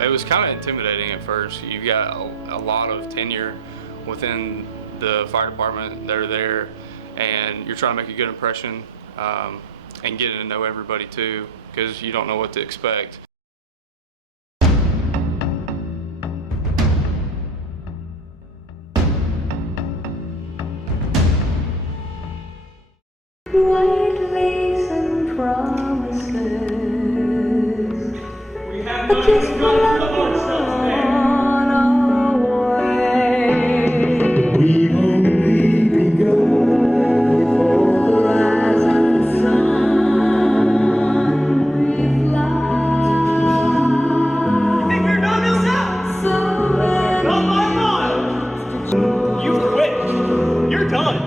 It was kind of intimidating at first. You've got a lot of tenure within the fire department that are there, and you're trying to make a good impression and getting to know everybody too, because you don't know what to expect. White lace and promises. We have not just gone ourselves there. On our way. We've only begun. For the rising sun, we fly. You think we're done this out? So many Not by mile. You quit. You're done.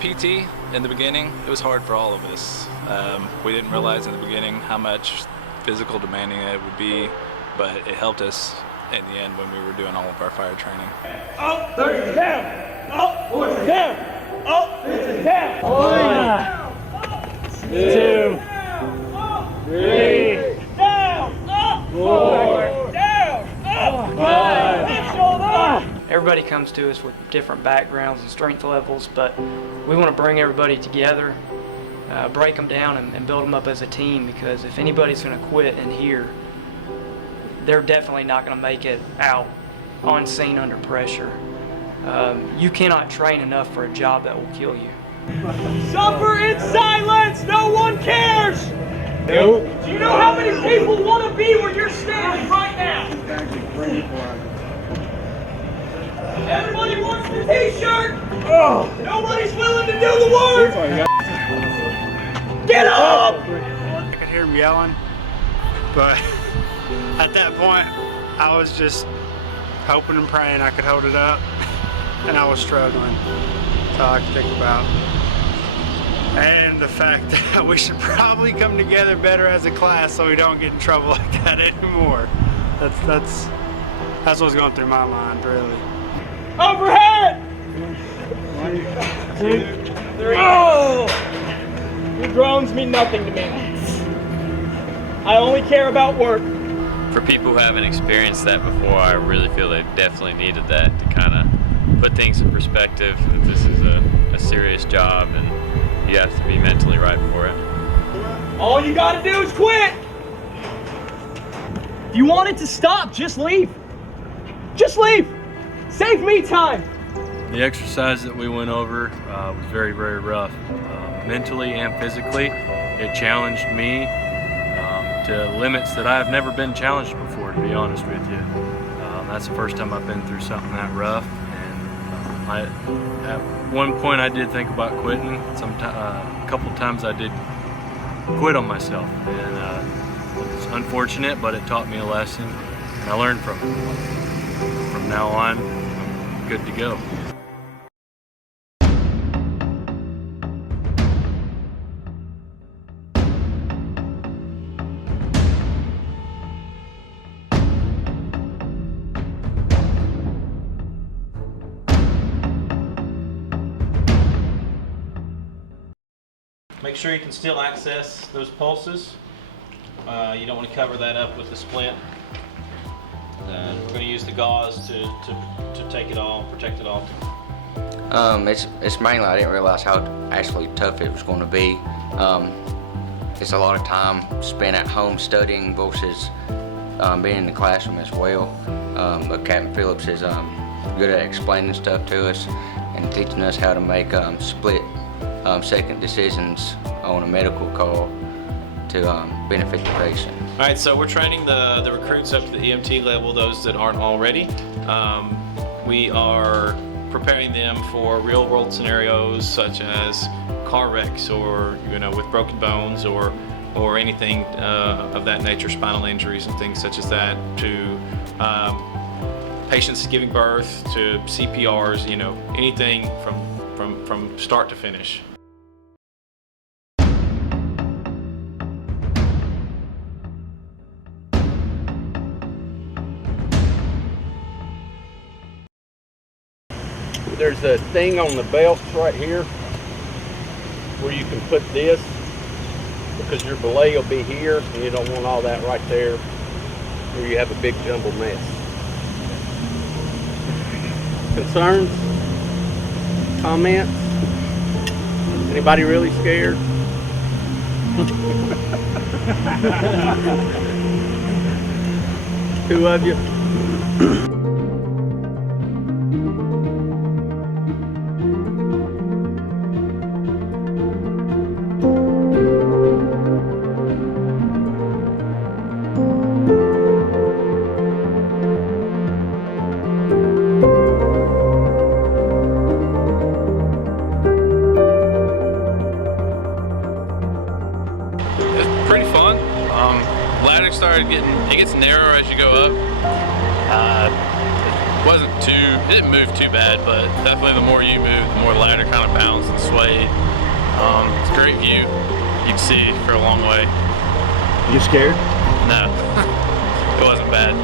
PT, in the beginning, it was hard for all of us. We didn't realize in the beginning how much physical demanding it would be, but it helped us in the end when we were doing all of our fire training. Up, 30 down. Up, 40 down. Up, 50 down. 1, 2, 3, down. Up, 4, down. Up, 5, shoulder. Everybody comes to us with different backgrounds and strength levels, but we want to bring everybody together, break them down and build them up as a team, because if anybody's going to quit in here, they're definitely not going to make it out on scene under pressure. You cannot train enough for a job that will kill you. Suffer in silence. No one cares. Nope. Do you know how many people want to be where you're standing right now? Everybody wants the t-shirt. Oh. Nobody's willing to do the work. Get up! I could hear him yelling, but at that point, I was just hoping and praying I could hold it up, and I was struggling. That's all I could think about. And the fact that we should probably come together better as a class so we don't get in trouble like that anymore. That's what's going through my mind, really. Overhead! 1, 2, 3. Oh! Your drones mean nothing to me. I only care about work. For people who haven't experienced that before, I really feel they definitely needed that to kind of put things in perspective, that this is a serious job and you have to be mentally right for it. All you gotta do is quit! If you want it to stop, just leave. Just leave! Save me time! The exercise that we went over was very, very rough. Mentally and physically, it challenged me to limits that I've never been challenged before, to be honest with you. That's the first time I've been through something that rough, and at one point I did think about quitting. A couple times I did quit on myself, and it's unfortunate, but it taught me a lesson, and I learned from it. From now on, I'm good to go. Make sure you can still access those pulses. You don't want to cover that up with the splint. We're going to use the gauze to take it off, protect it off. It's mainly I didn't realize how actually tough it was going to be. It's a lot of time spent at home studying versus being in the classroom as well. But Captain Phillips is good at explaining stuff to us and teaching us how to make split second decisions on a medical call to benefit the patient. All right, so we're training the recruits up to the EMT level, those that aren't already. We are preparing them for real world scenarios such as car wrecks or with broken bones or or anything of that nature, spinal injuries and things such as that, to patients giving birth, to CPRs, you know, anything from start to finish. There's a thing on the belts right here where you can put this, because your belay will be here and you don't want all that right there where you have a big jumbled mess. Concerns? Comments? Anybody really scared? Two of you? It gets narrower as you go up. It didn't move too bad, but definitely the more you move, the more the ladder kind of bounced and swayed. It's a great view. You can see for a long way. You scared? No, it wasn't bad.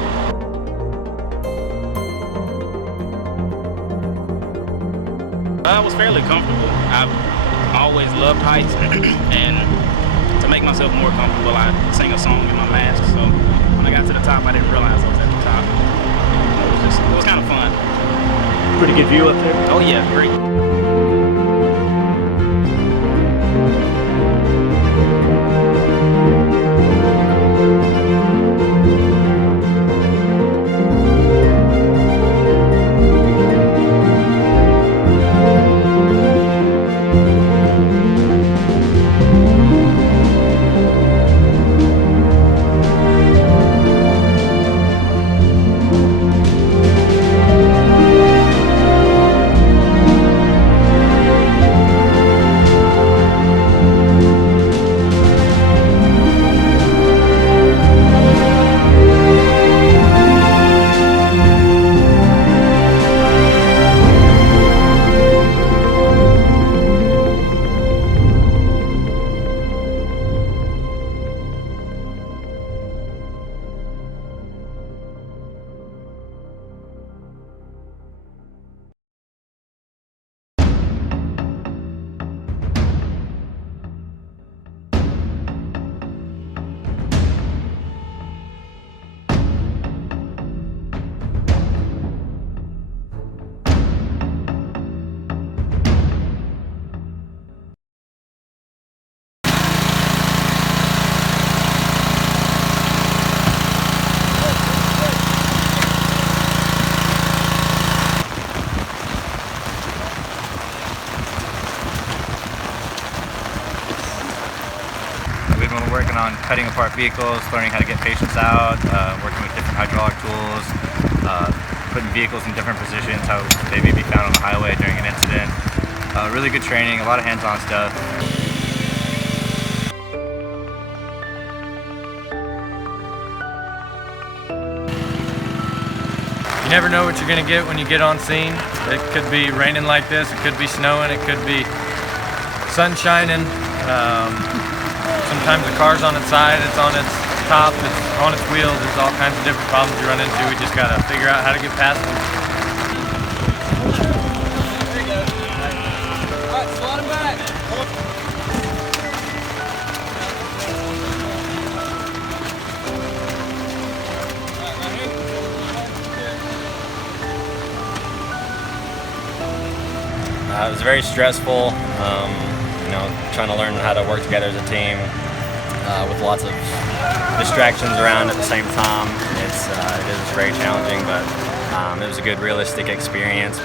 I was fairly comfortable. I've always loved heights, and to make myself more comfortable, I sang a song in my mask. So when I got to the top, I didn't realize I was at the top. It was kind of fun. Pretty good view up there? Oh yeah, great. Working on cutting apart vehicles, learning how to get patients out, working with different hydraulic tools, putting vehicles in different positions, how they may be found on the highway during an incident. Really good training, a lot of hands-on stuff. You never know what you're going to get when you get on scene. It could be raining like this, it could be snowing, it could be sun shining. Sometimes the car's on its side, it's on its top, it's on its wheels. There's all kinds of different problems you run into. We just got to figure out how to get past them. There you go. All right, slide him back. It was very stressful, you know, trying to learn how to work together as a team with lots of distractions around at the same time. It is very challenging, but it was a good, realistic experience.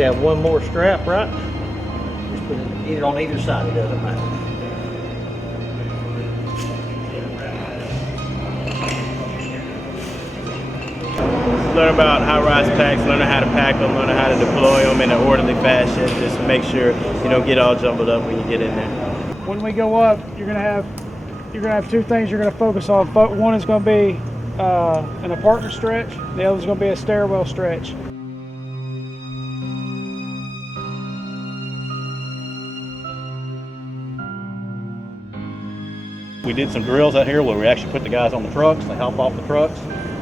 you have one more strap, right? Just put it either on either side, it doesn't matter. Learn about high-rise packs, learn how to pack them, learn how to deploy them in an orderly fashion. Just make sure you don't get all jumbled up when you get in there. When we go up, you're gonna have two things you're gonna focus on. One is gonna be an apartment stretch. The other is gonna be a stairwell stretch. We did some drills out here where we actually put the guys on the trucks. They hop off the trucks,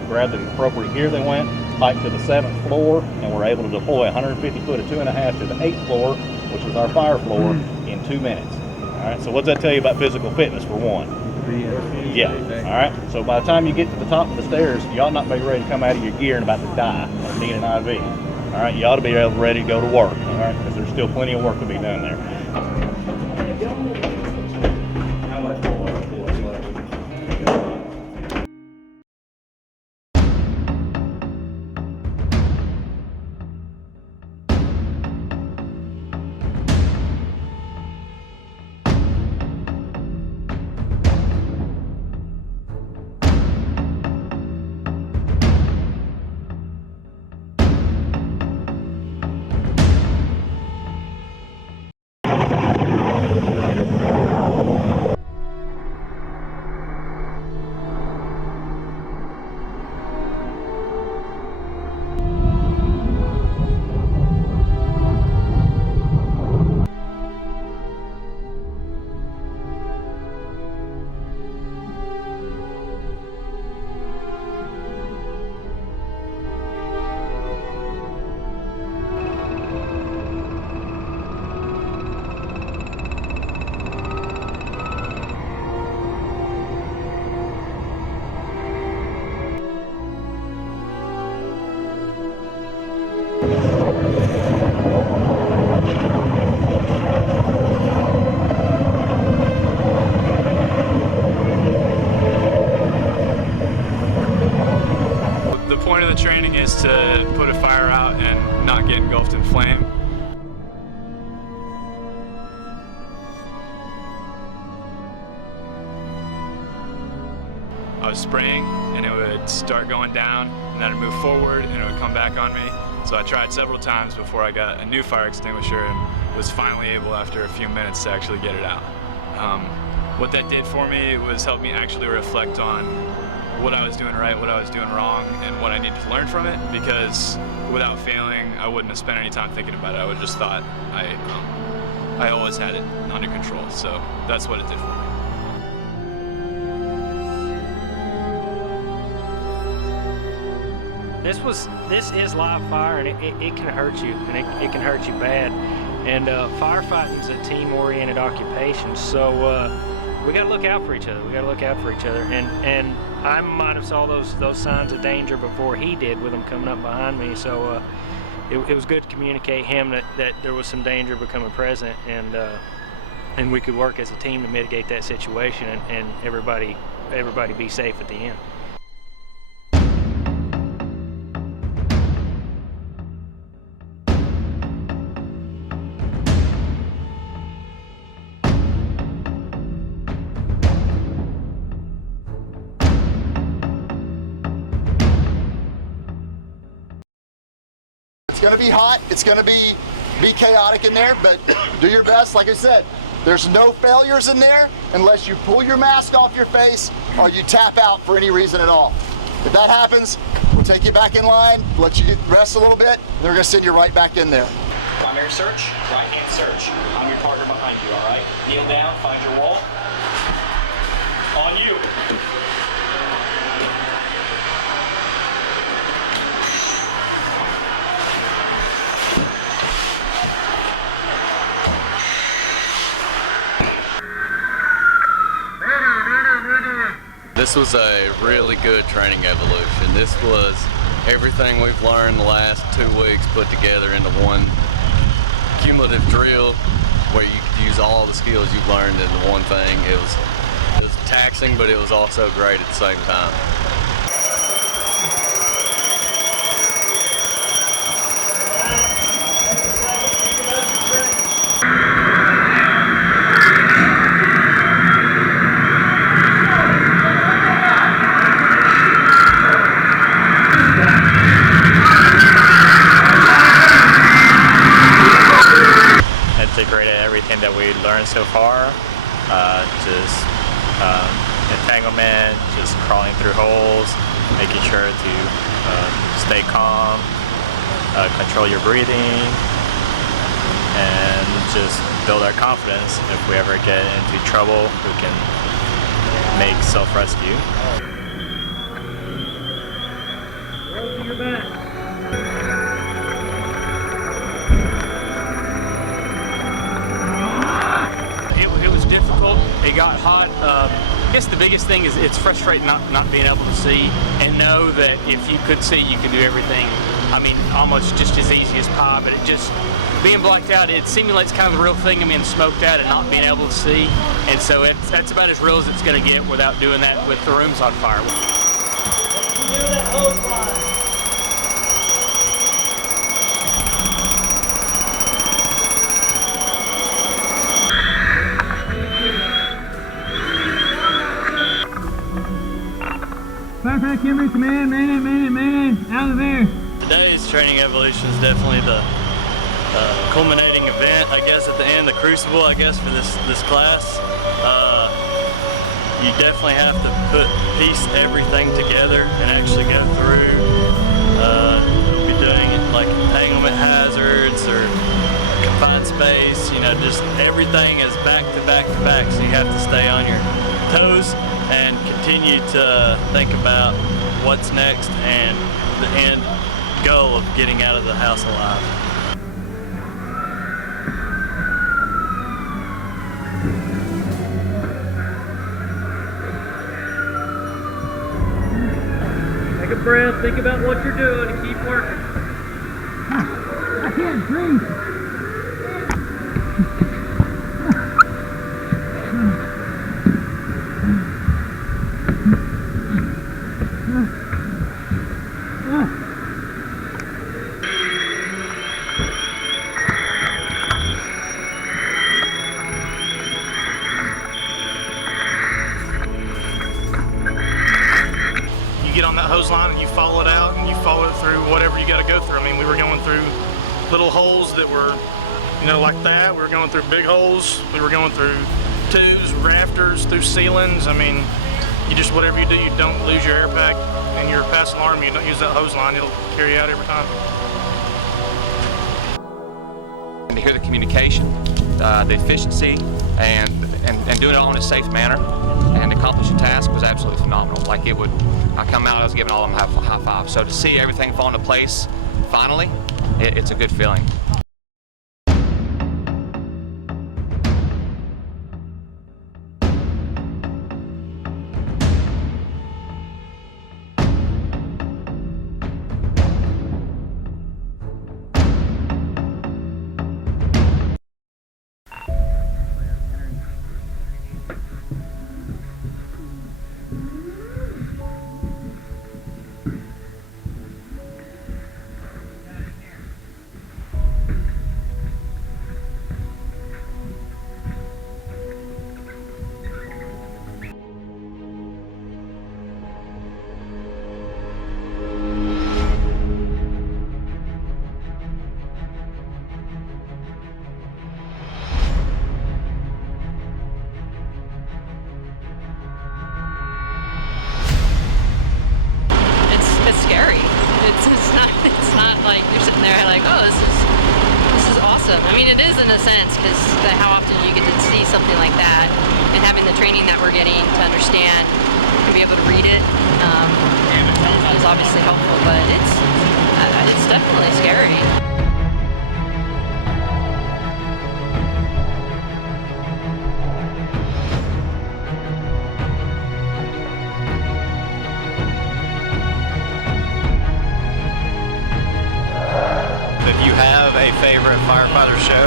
grab the appropriate gear they went, hike to the 7th floor, and we're able to deploy 150 foot of 2.5 to the 8th floor, which was our fire floor, in 2 minutes. All right, so what does that tell you about physical fitness for one? Yeah, all right. So by the time you get to the top of the stairs, you ought not be ready to come out of your gear and about to die or need an IV. All right, you ought to be ready to go to work, all right, because there's still plenty of work to be done there. Training is to put a fire out and not get engulfed in flame. I was spraying and it would start going down and then I'd move forward and it would come back on me. So I tried several times before I got a new fire extinguisher and was finally able after a few minutes to actually get it out. What that did for me was help me actually reflect on what I was doing right, what I was doing wrong, and what I needed to learn from it, because without failing, I wouldn't have spent any time thinking about it. I would have just thought I always had it under control. So that's what it did for me. This is live fire, and it can hurt you, and it can hurt you bad. And firefighting is a team-oriented occupation, so we got to look out for each other. We got to look out for each other, and I might have saw those signs of danger before he did with them coming up behind me. So it was good to communicate him that there was some danger becoming present, and we could work as a team to mitigate that situation, and everybody be safe at the end. It's going to be hot. It's going to be chaotic in there, but do your best. Like I said, there's no failures in there unless you pull your mask off your face or you tap out for any reason at all. If that happens, we'll take you back in line, let you rest a little bit, and then we're going to send you right back in there. Primary search, right hand search. I'm your partner behind you, all right? Kneel down, find your wall. On you. This was a really good training evolution. This was everything we've learned the last 2 weeks put together into one cumulative drill where you could use all the skills you've learned into one thing. It was taxing, but it was also great at the same time. so far. Just entanglement, just crawling through holes, making sure to stay calm, control your breathing, and just build our confidence. If we ever get into trouble, we can make self-rescue. It was difficult. It got hot. I guess the biggest thing is it's frustrating not being able to see and know that if you could see, you could do everything. I mean, almost just as easy as pie, but it just, being blacked out, it simulates kind of the real thing of being smoked out and not being able to see. And so that's about as real as it's going to get without doing that with the rooms on fire. Firefighter Kimberly, command, man, out of there. Today's training evolution is definitely the culminating event, I guess, at the end, the crucible, I guess, for this class. You definitely have to piece everything together and actually go through. We'll be doing it like entanglement hazards or confined space, you know, just everything is back to back to back, so you have to stay on your toes and continue to think about what's next and the end goal of getting out of the house alive. Take a breath, think about what you're doing, and keep working. I can't breathe. On that hose line and you follow it out and you follow it through whatever you got to go through. I mean, we were going through little holes that were, you know, like that. We were going through big holes. We were going through tubes, rafters, through ceilings. I mean, you just, whatever you do, you don't lose your air pack and your pass alarm. You don't use that hose line. It'll carry you out every time. And to hear the communication, the efficiency, and doing it all in a safe manner and accomplish a task was absolutely phenomenal. Like it would, I come out, I was giving all of them a high five. So to see everything fall into place, finally, it's a good feeling. It's not like you're sitting there like, oh, this is awesome. I mean, it is in a sense, because how often you get to see something like that, and having the training that we're getting to understand and be able to read it is obviously helpful. But it's definitely scary. If you have a favorite firefighter show,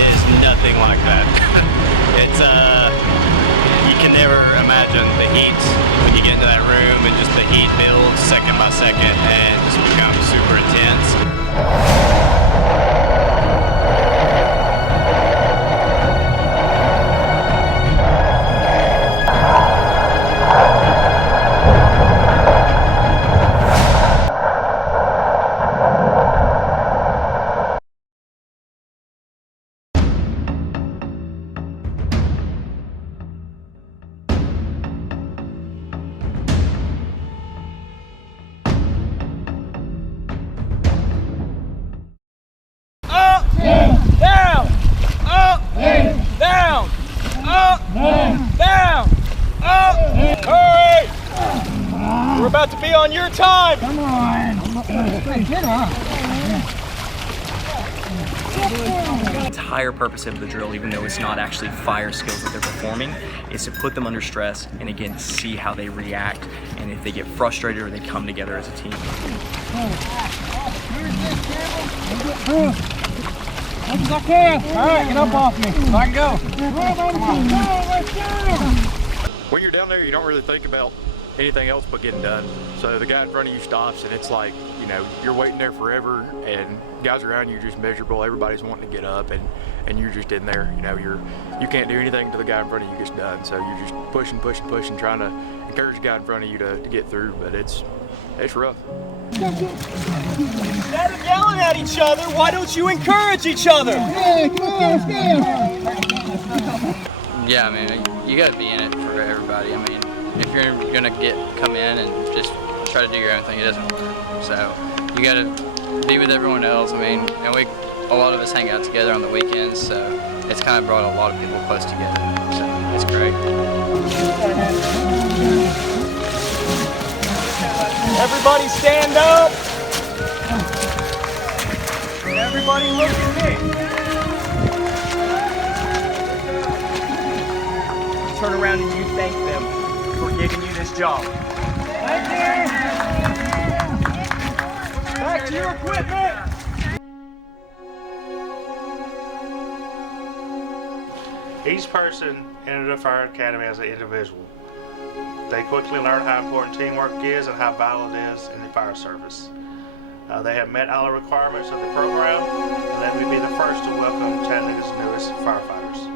it is nothing like that. It's you can never imagine the heat when you get into that room, and just the heat builds second by second and just becomes super intense. about to be on your time. Come on. Get up. The entire purpose of the drill, even though it's not actually fire skills that they're performing, is to put them under stress and again see how they react and if they get frustrated or they come together as a team. As I can. All right, get up off me so I can go. When you're down there, you don't really think about anything else but getting done. So the guy in front of you stops and it's like, you know, you're waiting there forever and guys around you are just miserable. Everybody's wanting to get up and you're just in there. You know, you can't do anything until the guy in front of you gets done. So you're just pushing, trying to encourage the guy in front of you to get through, but it's rough. Instead of yelling at each other, why don't you encourage each other? Hey, come on, let's go. Yeah, I mean, you got to be in it for everybody. I mean, if you're gonna come in and just try to do your own thing, it doesn't work. So you got to be with everyone else. I mean, and a lot of us hang out together on the weekends, so it's kind of brought a lot of people close together. So it's great. Everybody stand up. Everybody look at me. Turn around and you thank them for giving you this job. Thank you. Back to your equipment. Each person entered the fire academy as an individual. They quickly learn how important teamwork is and how vital it is in the fire service. They have met all the requirements of the program, and they will be the first to welcome Chattanooga's newest firefighters.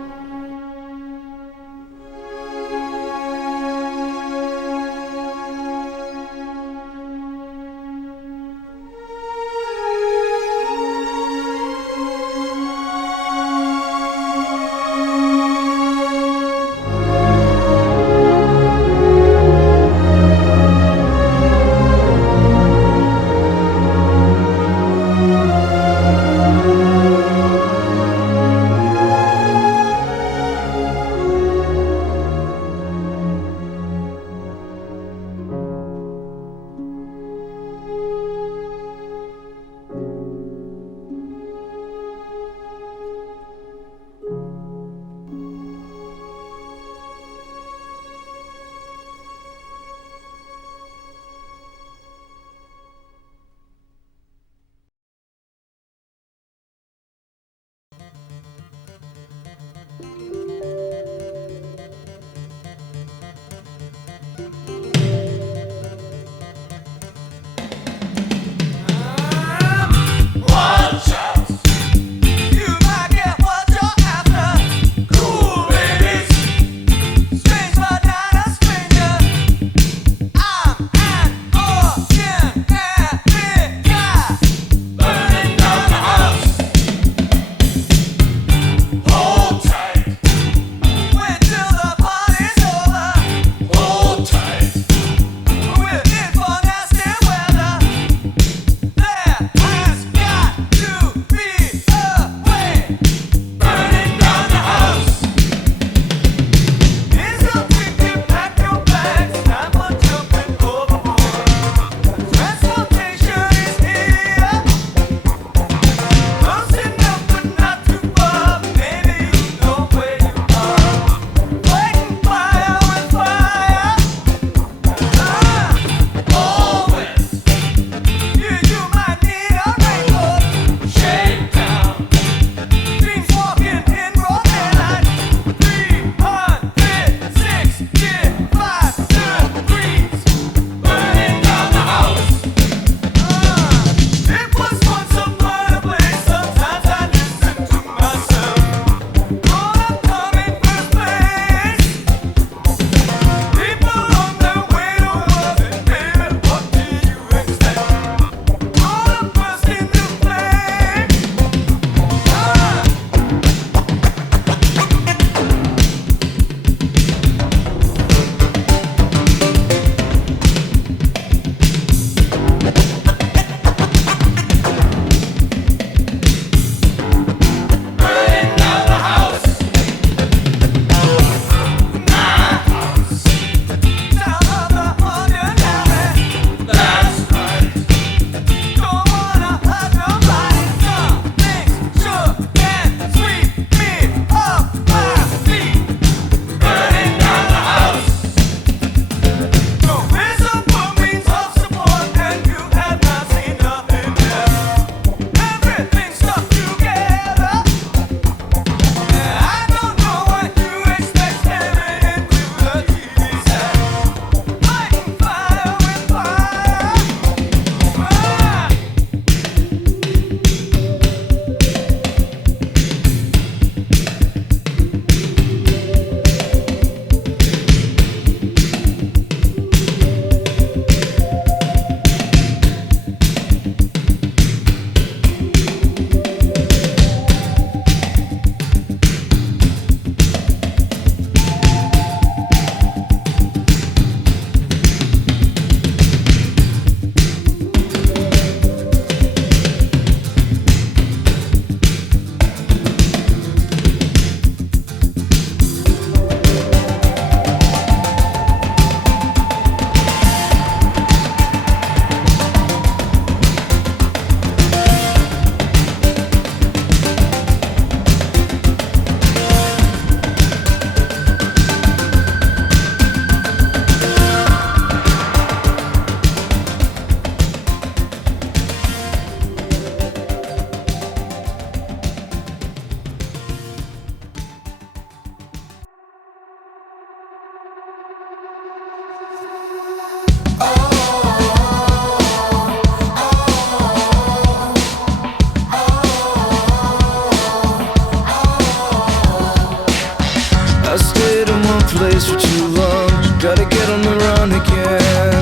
stayed in one place for too long, gotta get on the run again.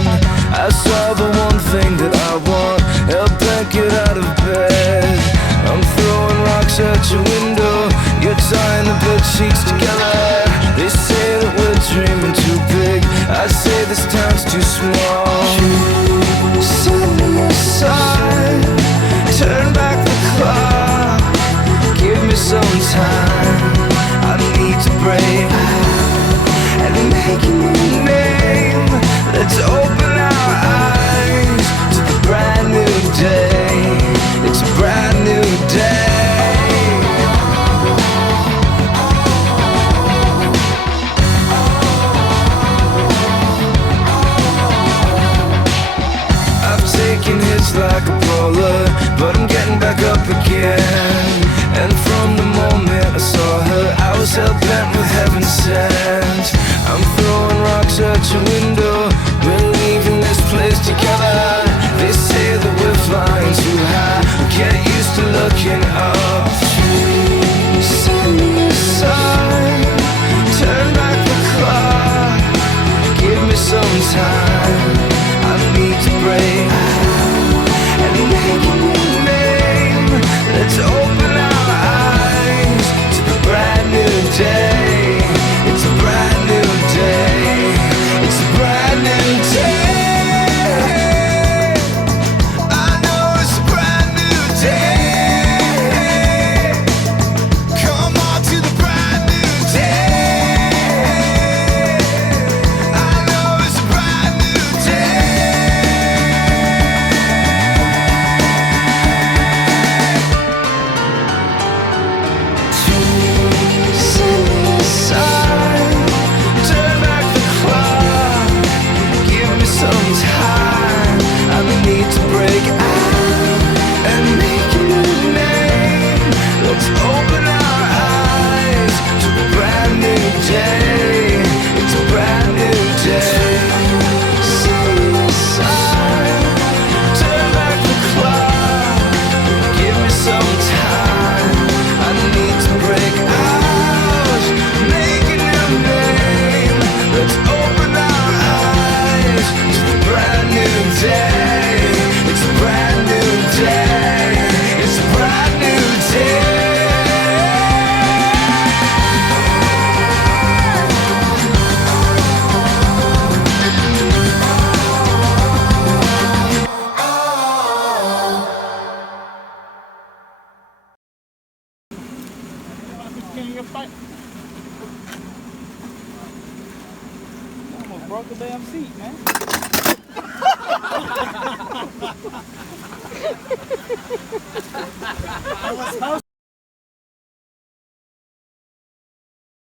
I saw the one thing that I want, help that get out of bed. I'm throwing rocks at your window, you're tying the bed sheets together. They say that we're dreaming too big, I say this town's too small. Set me aside, turn back the clock, give me some time. I need to break out and make a new name. Let's open our eyes to the brand new day. It's a brand new day. I've taken hits like a brawler, but I'm getting back up again. And from the moment I saw her, I was hell-bent with heaven sent. I'm throwing rocks at your window, we're leaving this place together. They say that we're flying too high, get used to looking up. Set me aside, turn back the clock, give me some time. I need to break out and make a new name. Let's open our eyes to the brand new day. It's a brand new day. It's a brand new day. I know it's a brand new day. Come on to the brand new day. I know it's a brand new Set me aside, turn back the clock, give me some time. I need to break out and make a new name. Let's open our eyes to a brand new day. It's a brand new day. Set me aside, turn back the clock, give me some time. I need to break out, make a new name. Let's open our eyes to the brand new day. It's a brand new day. It's a brand new day. Almost broke the damn seat, man. I was supposed